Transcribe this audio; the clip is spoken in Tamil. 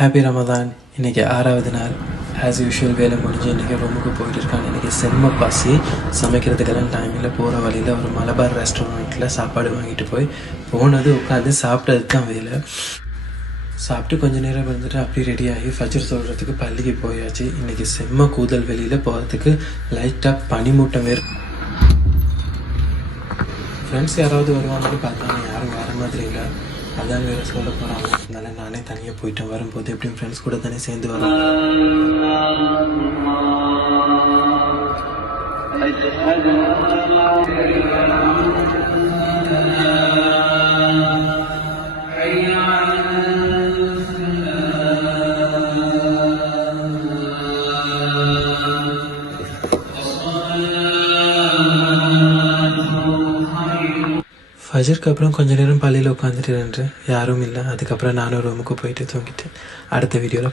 ஹாப்பி ரமதான். இன்றைக்கி 6வது நாள். ஆஸ் யூஷுவல் வேலை முடிஞ்சு இன்றைக்கி ரூமுக்கு போயிட்டு இருக்காங்க. இன்றைக்கி செம்ம பசி. சமைக்கிறதுக்கெல்லாம் டைமில் போகிற வழியில் ஒரு மலபார் ரெஸ்டாரண்ட்டில் சாப்பாடு வாங்கிட்டு போனது உட்காந்து சாப்பிட்டது தான் வேலை. சாப்பிட்டு கொஞ்சம் நேரம் வந்துட்டு அப்படி ரெடி ஆகி ஃபஜர் சொல்கிறதுக்கு பள்ளிக்கு போயாச்சு. இன்றைக்கி செம்ம கூதல் வெளியில் போகிறதுக்கு லைட்டாக பனிமூட்டம் வேறு. ஃப்ரெண்ட்ஸ் யாராவது வருவாங்கன்னு பார்த்தாங்க, யாரும் வர மாதிரி இல்லை. அதான் வேறு சொல்ல போகிறாங்க. அதனால நானே தனியாக போயிட்டேன். வரும்போது எப்படியும் ஃப்ரெண்ட்ஸ் கூட தானே சேர்ந்து வரோம். ஃபஜருக்கு அப்புறம் கொஞ்ச நேரம் பள்ளியில் உட்காந்துட்டு இருந்தேன். யாரும் இல்லை. அதுக்கப்புறம் நானும் ரூமுக்கு போயிட்டு தூங்கிட்டேன். அடுத்த வீடியோவில்